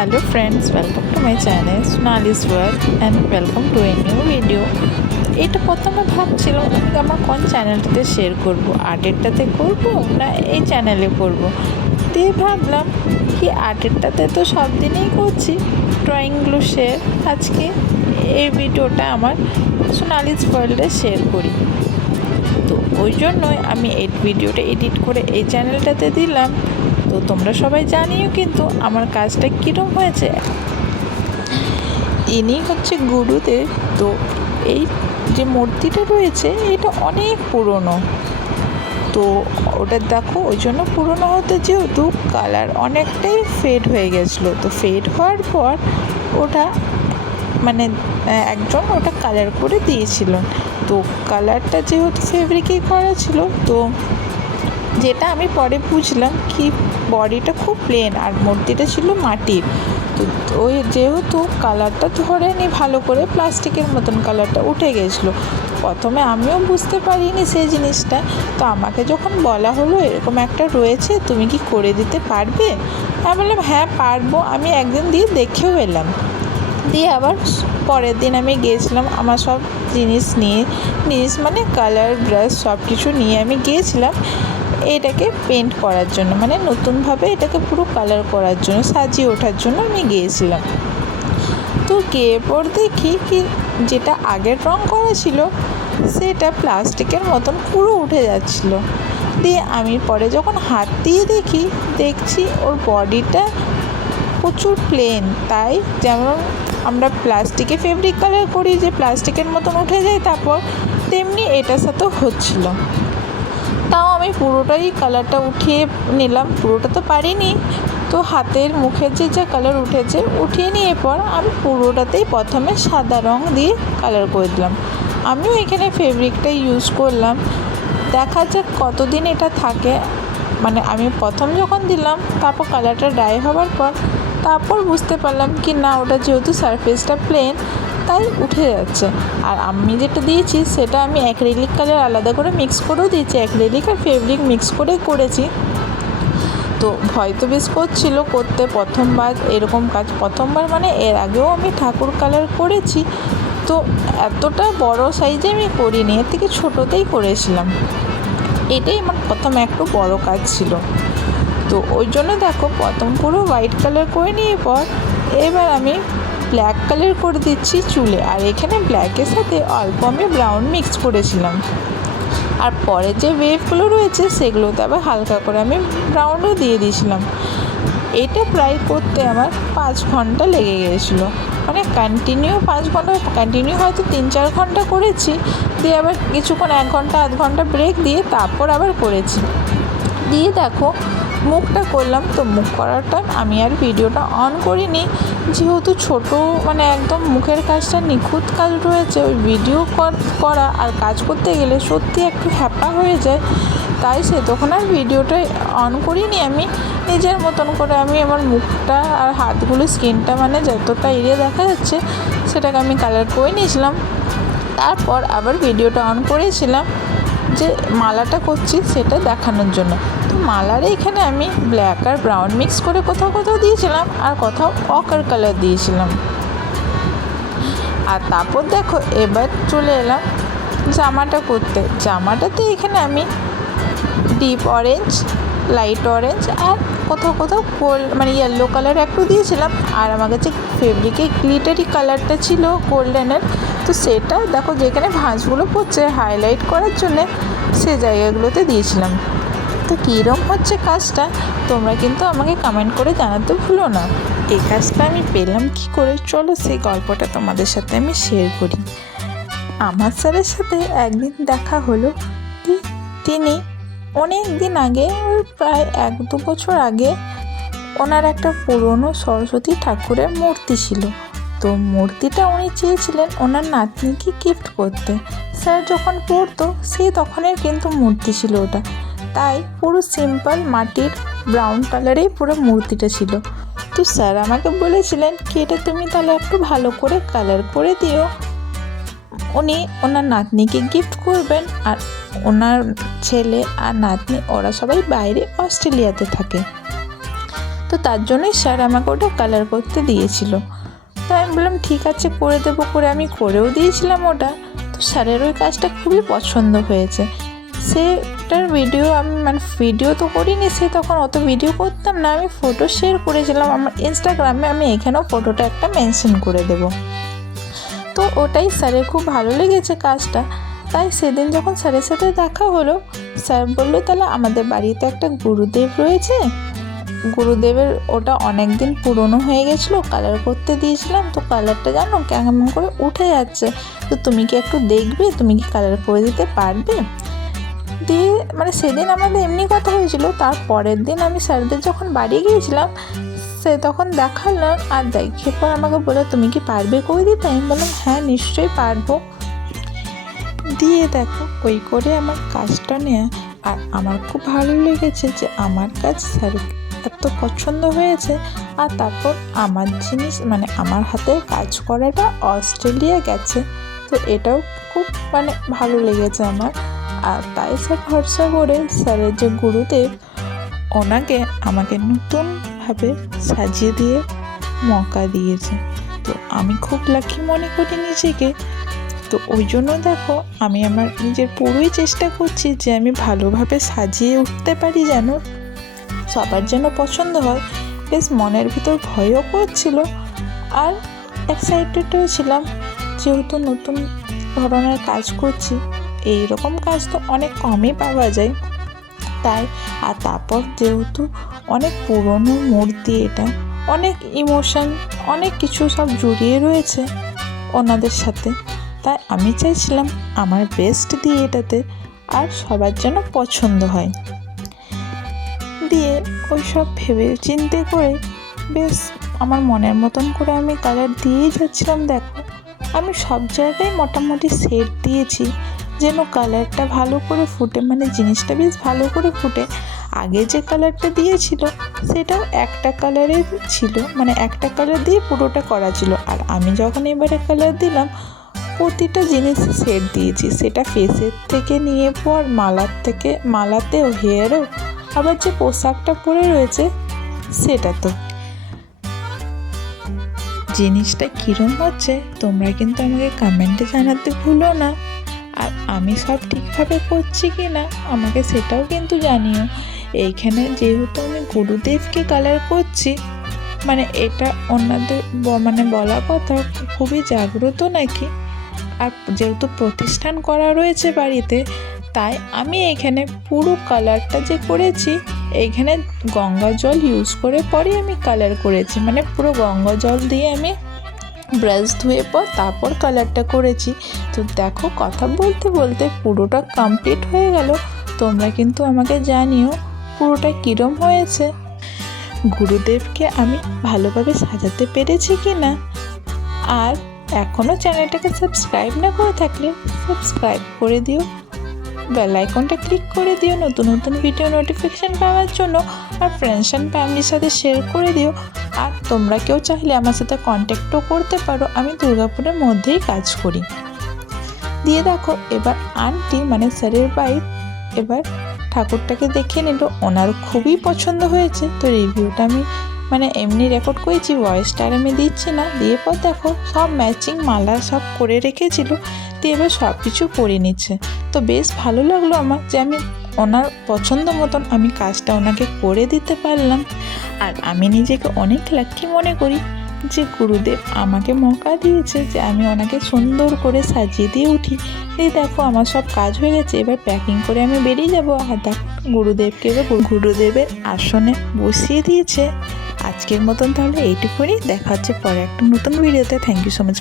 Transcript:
Hello friends, welcome to my channel Sonali's World and welcome to a new video. এটা প্রথমে ভাবছিলাম আমি আমার কোন চ্যানেলটাতে শেয়ার করব, আর্টেরটাতে করব না এই চ্যানেলে করব। দিয়ে ভাবলাম কি আর্টেরটাতে তো সব দিনই করছি ড্রয়িংগুলো শেয়ার, আজকে এই ভিডিওটা আমার সোনালিস ওয়ার্ল্ডে শেয়ার করি। তো ওই জন্যই আমি এই ভিডিওটা এডিট করে এই চ্যানেলটাতে দিলাম। তো তোমরা সবাই জানিও কিন্তু আমার কাজটা কীরকম হয়েছে। ইনি হচ্ছে গুরুদেব। তো এই যে মূর্তিটা রয়েছে এটা অনেক পুরনো, তো ওটা দেখো ওই জন্য পুরনো হতে যেহেতু কালার অনেকটাই ফেড হয়ে গেছিলো। তো ফেড হওয়ার পর ওটা মানে একজন ওটা কালার করে দিয়েছিল। তো কালারটা যেহেতু ফেব্রিকেই করা ছিল, তো যেটা আমি পরে বুঝলাম কি বডিটা খুব প্লেন আর মূর্তিটা ছিল মাটির। তো ওই যেহেতু কালারটা ধরেনি ভালো করে, প্লাস্টিকের মতন কালারটা উঠে গেছিলো। প্রথমে আমিও বুঝতে পারিনি সেই জিনিসটা। তো আমাকে যখন বলা হলো এরকম একটা রয়েছে, তুমি কি করে দিতে পারবে? আমি বললাম হ্যাঁ পারবো, আমি একদিন দিয়ে দেখেও এলাম। দিয়ে আবার পরের দিন আমি গিয়েছিলাম আমার সব জিনিস মানে কালার ব্রাশ সব কিছু নিয়ে আমি গিয়েছিলাম এটাকে পেন্ট করার জন্য, মানে নতুনভাবে এটাকে পুরো কালার করার জন্য, সাজিয়ে ওঠার জন্য আমি গিয়েছিলাম। তো গিয়ে পর দেখি কি যেটা আগের রং করা ছিল সেটা প্লাস্টিকের মতন পুরো উঠে যাচ্ছিলো। দিয়ে আমি পরে যখন হাত দিয়ে দেখছি ওর বডিটা প্রচুর প্লেন। তাই যেমন আমরা প্লাস্টিকে ফেব্রিক কালার করি যে প্লাস্টিকের মতন উঠে যায়, তারপর তেমনি এটার সাথেও হচ্ছিল। তাও আমি পুরোটাই কালারটা উঠিয়ে নিলাম, পুরোটা তো পারিনি। তো হাতের মুখের যে যা কালার উঠেছে উঠিয়ে নিয়ে পর আমি পুরোটাতেই প্রথমে সাদা রং দিয়ে কালার করে দিলাম। আমিও এখানে ফেব্রিকটা ইউজ করলাম, দেখা যাক কতদিন এটা থাকে। মানে আমি প্রথম যখন দিলাম তারপর কালারটা ড্রাই হওয়ার পর তারপর বুঝতে পারলাম কি না ওটা যেহেতু সারফেসটা প্লেন তাই উঠে যাচ্ছে। আর আমি যেটা দিয়েছি সেটা আমি অ্যাক্রিলিক কালার আলাদা করে মিক্স করেও দিয়েছি, অ্যাক্রিলিক আর ফেব্রিক মিক্স করে করেছি। তো ভয় তো বেশ করছিল করতে, প্রথমবার এরকম কাজ, প্রথমবার মানে এর আগেও আমি ঠাকুর কালার করেছি। তো এতটা বড় সাইজে আমি করিনি, এর থেকে ছোটোতেই করেছিলাম। এটাই আমার প্রথম একটু বড় কাজ ছিল। তো ওই জন্য দেখো প্রথম পুরো হোয়াইট কালার করে নিয়ে পর এবার আমি ব্ল্যাক কালার করে দিচ্ছি চুলে। আর এখানে ব্ল্যাকের সাথে অল্প আমি ব্রাউন মিক্স করেছিলাম। আর পরে যে ওয়েভগুলো রয়েছে সেগুলোতে আবার হালকা করে আমি ব্রাউনও দিয়ে দিয়েছিলাম। এটা প্রায় করতে আমার 5 ঘন্টা লেগে গিয়েছিলো, মানে কন্টিনিউ 5 ঘন্টা, কন্টিনিউ হয়তো 3-4 ঘন্টা করেছি। দিয়ে আবার কিছুক্ষণ 1 ঘন্টা আধ ঘন্টা ব্রেক দিয়ে তারপর আবার করেছি। দিয়ে দেখো মুখটা করলাম। তো মুখ করার টাইম আমি আর ভিডিওটা অন করিনি, যেহেতু ছোটো মানে একদম মুখের কাজটা নিখুঁত কাজ রয়েছে, ওই ভিডিও করা আর কাজ করতে গেলে সত্যি একটু হ্যাপা হয়ে যায়। তাই সে তখন আর ভিডিওটা অন করিনি, আমি নিজের মতন করে আমি আমার মুখটা আর হাতগুলো স্কিনটা মানে যতটা এরিয়া দেখা যাচ্ছে সেটাকে আমি কালার করে নিয়েছিলাম। তারপর আবার ভিডিওটা অন করেছিলাম যে মালাটা করছি সেটা দেখানোর জন্য। তো মালার এখানে আমি ব্ল্যাক আর ব্রাউন মিক্স করে কোথাও কোথাও দিয়েছিলাম আর কোথাও অকার কালার দিয়েছিলাম। আর তারপর দেখো এবার চলে এলাম জামাটা করতে। জামাটাতে এখানে আমি ডিপ অরেঞ্জ, লাইট অরেঞ্জ আর কোথাও কোথাও মানে ইয়েলো কালার একটু দিয়েছিলাম। আর আমার কাছে ফেব্রিকে গ্লিটারি কালারটা ছিল গোল্ডেনের, তো সেটা দেখো যেখানে ভাঁজগুলো পড়ছে হাইলাইট করার জন্যে সে জায়গাগুলোতে দিয়েছিলাম। তো কীরকম হচ্ছে কাজটা তোমরা কিন্তু আমাকে কমেন্ট করে জানাতে ভুলো না। এই কাজটা আমি পেলাম কি করে, চলো সেই গল্পটা তোমাদের সাথে আমি শেয়ার করি। আমার স্যারের সাথে একদিন দেখা হলো। তিনি অনেক দিন আগে, প্রায় 1-2 বছর আগে, ওনার একটা পুরনো সরস্বতী ঠাকুরের মূর্তি ছিল। তো মূর্তিটা উনি চেয়েছিলেন ওনার নাতনিকে গিফট করতে। স্যার যখন পড়তো সেই তখনের কিন্তু মূর্তি ছিল ওটা, তাই পুরো সিম্পল মাটির ব্রাউন কালারেই পুরো মূর্তিটা ছিল। তো স্যার আমাকে বলেছিলেন কি এটা তুমি তাহলে একটু ভালো করে কালার করে দিও, উনি ওনার নাতনিকে গিফট করবেন। আর ওনার ছেলে আর নাতনি ওরা সবাই বাইরে অস্ট্রেলিয়াতে থাকে। তো তার জন্যই স্যার আমাকে ওটা কালার করতে দিয়েছিল। তো আমি বললাম ঠিক আছে করে দেবো, করে আমি করেও দিয়েছিলাম ওটা। তো স্যারের ওই কাজটা খুবই পছন্দ হয়েছে। সেটার ভিডিও আমি ভিডিও তো করিনি, সে তখন অত ভিডিও করতাম না, আমি ফটো শেয়ার করেছিলাম আমার ইনস্টাগ্রামে। আমি এখানেও ফটোটা একটা মেনশন করে দেবো। তো ওটাই স্যারের খুব ভালো লেগেছে কাজটা। তাই সেদিন যখন স্যারের সাথে দেখা হলো, স্যার বললো তাহলে আমাদের বাড়িতে একটা গুরুদেব রয়েছে, গুরুদেবের ওটা অনেক দিন পুরনো হয়ে গেছিলো, কালার করতে দিয়েছিলাম, তো কালারটা জানো কেমন করে উঠে যাচ্ছে, তো তুমি কি একটু দেখবে, তুমি কি কালার করে দিতে পারবে? দিয়ে সেদিন আমাদের এমনি কথা হয়েছিল। তার পরের দিন আমি স্যারদের যখন বাড়ি গিয়েছিলাম, সে তখন দেখালাম আর দেখে পর আমাকে বলে তুমি কি পারবে করে দিতে? আমি বললাম হ্যাঁ নিশ্চয়ই পারবো। দিয়ে দেখো ওই করে আমার কাজটা নেওয়া, আর আমার খুব ভালো লেগেছে যে আমার কাজ স্যার এত পছন্দ হয়েছে। আর তারপর আমার জিনিস আমার হাতের কাজ করাটা অস্ট্রেলিয়া গেছে, তো এটাও খুব ভালো লেগেছে আমার। আর তাই স্যার ভরসা করে স্যারের যে গুরুদেব, ওনাকে আমাকে নতুনভাবে সাজিয়ে দিয়ে মৌকা দিয়েছে। তো আমি খুব লাকি মনে করি নিজেকে। তো ওই জন্য দেখো আমি আমার নিজের পুরোই চেষ্টা করছি যে আমি ভালোভাবে সাজিয়ে উঠতে পারি, যেন সবার যেন পছন্দ হয়। বেশ মনের ভিতর ভয়ও করছিল আর এক্সাইটেডও ছিলাম, যেহেতু নতুন ধরনের কাজ করছি, এই রকম কাজ তো অনেক কমই পাওয়া যায়। তাই আর তারপর যেহেতু অনেক পুরনো মূর্তি, এটা অনেক ইমোশন অনেক কিছু সব জড়িয়ে রয়েছে ওনাদের সাথে, তাই আমি চাইছিলাম আমার বেস্ট দিয়ে এটাতে, আর সবার যেন পছন্দ হয়। দিয়ে ওই সব ভেবে চিন্তে করে বেশ আমার মনের মতন করে আমি কালার দিয়েই যাচ্ছিলাম। দেখো আমি সব জায়গায় মোটামুটি সেট দিয়েছি যেন কালারটা ভালো করে ফুটে, জিনিসটা বেশ ভালো করে ফুটে। আগে যে কালারটা দিয়েছিল সেটাও একটা কালারের ছিল, একটা কালার দিয়ে পুরোটা করা ছিল। আর আমি যখন এবারে কালার দিলাম, প্রতিটা জিনিস সেট দিয়েছি, সেটা ফেসের থেকে নিয়ে পর মালাতেও হেয়ারও, আবার যে পোশাকটা পরে রয়েছে সেটা। তো জিনিসটা কীরকম হচ্ছে তোমরা কিন্তু আমাকে কমেন্টে জানাতে ভুলো না। আর আমি সব ঠিকভাবে করছি কি না আমাকে সেটাও কিন্তু জানিও। এইখানে যেহেতু আমি গুরুদেবকে কালার করছি, এটা ওনাদের বলা কথা খুবই জাগ্রত নাকি। আর যেহেতু প্রতিষ্ঠান করা রয়েছে বাড়িতে, তাই আমি এখানে পুরো কালারটা যে করেছি, এইখানে গঙ্গা জল ইউজ করে পরে আমি কালার করেছি, পুরো গঙ্গা জল দিয়ে আমি ব্রাশ ধুয়ে পর তারপর কালারটা করেছি। তো দেখো কথা বলতে বলতে পুরোটা কমপ্লিট হয়ে গেল। তোমরা কিন্তু আমাকে জানিও পুরোটা কীরম হয়েছে, গুরুদেবকে আমি ভালোভাবে সাজাতে পেরেছি কি না। আর এখনও চ্যানেলটাকে সাবস্ক্রাইব না করে থাকলে সাবস্ক্রাইব করে দিও, বেল আইকনটা ক্লিক করে দিও নতুন নতুন ভিডিও নোটিফিকেশান পাওয়ার জন্য। আর ফ্রেন্ডস অ্যান্ড ফ্যামিলির সাথে শেয়ার করে দিও। আর তোমরা কেউ চাইলে আমার সাথে কন্ট্যাক্টও করতে পারো, আমি দুর্গাপুরের মধ্যেই কাজ করি। দিয়ে দেখো এবার আন্টি স্যারের ওয়াইফ এবার ঠাকুরটাকে দেখে নিল, ওনার খুবই পছন্দ হয়েছে। তো রিভিউটা আমি এমনি রেকর্ড করেছি, ভয়েসটা আর আমি দিচ্ছি না। দিয়ে পর দেখো সব ম্যাচিং মালা সব করে রেখেছিল, দিয়ে এবার সব কিছু করে নিচ্ছে। তো বেশ ভালো লাগলো আমার যে আমি ওনার পছন্দ মতন আমি কাজটা ওনাকে করে দিতে পারলাম। আর আমি নিজেকে অনেক লাকি মনে করি যে গুরুদেব আমাকে মৌকা দিয়েছে যে আমি ওনাকে সুন্দর করে সাজিয়ে দিয়ে উঠি। এই দেখো আমার সব কাজ হয়ে গেছে, এবার প্যাকিং করে আমি বেরিয়ে যাবো। আর দেখো গুরুদেবকে এবার গুরুদেবের আসনে বসিয়ে দিয়েছে। আজকের মতন তাহলে এইটুকুনি, দেখা হচ্ছে পরে একটা নতুন ভিডিওতে। Thank you so much.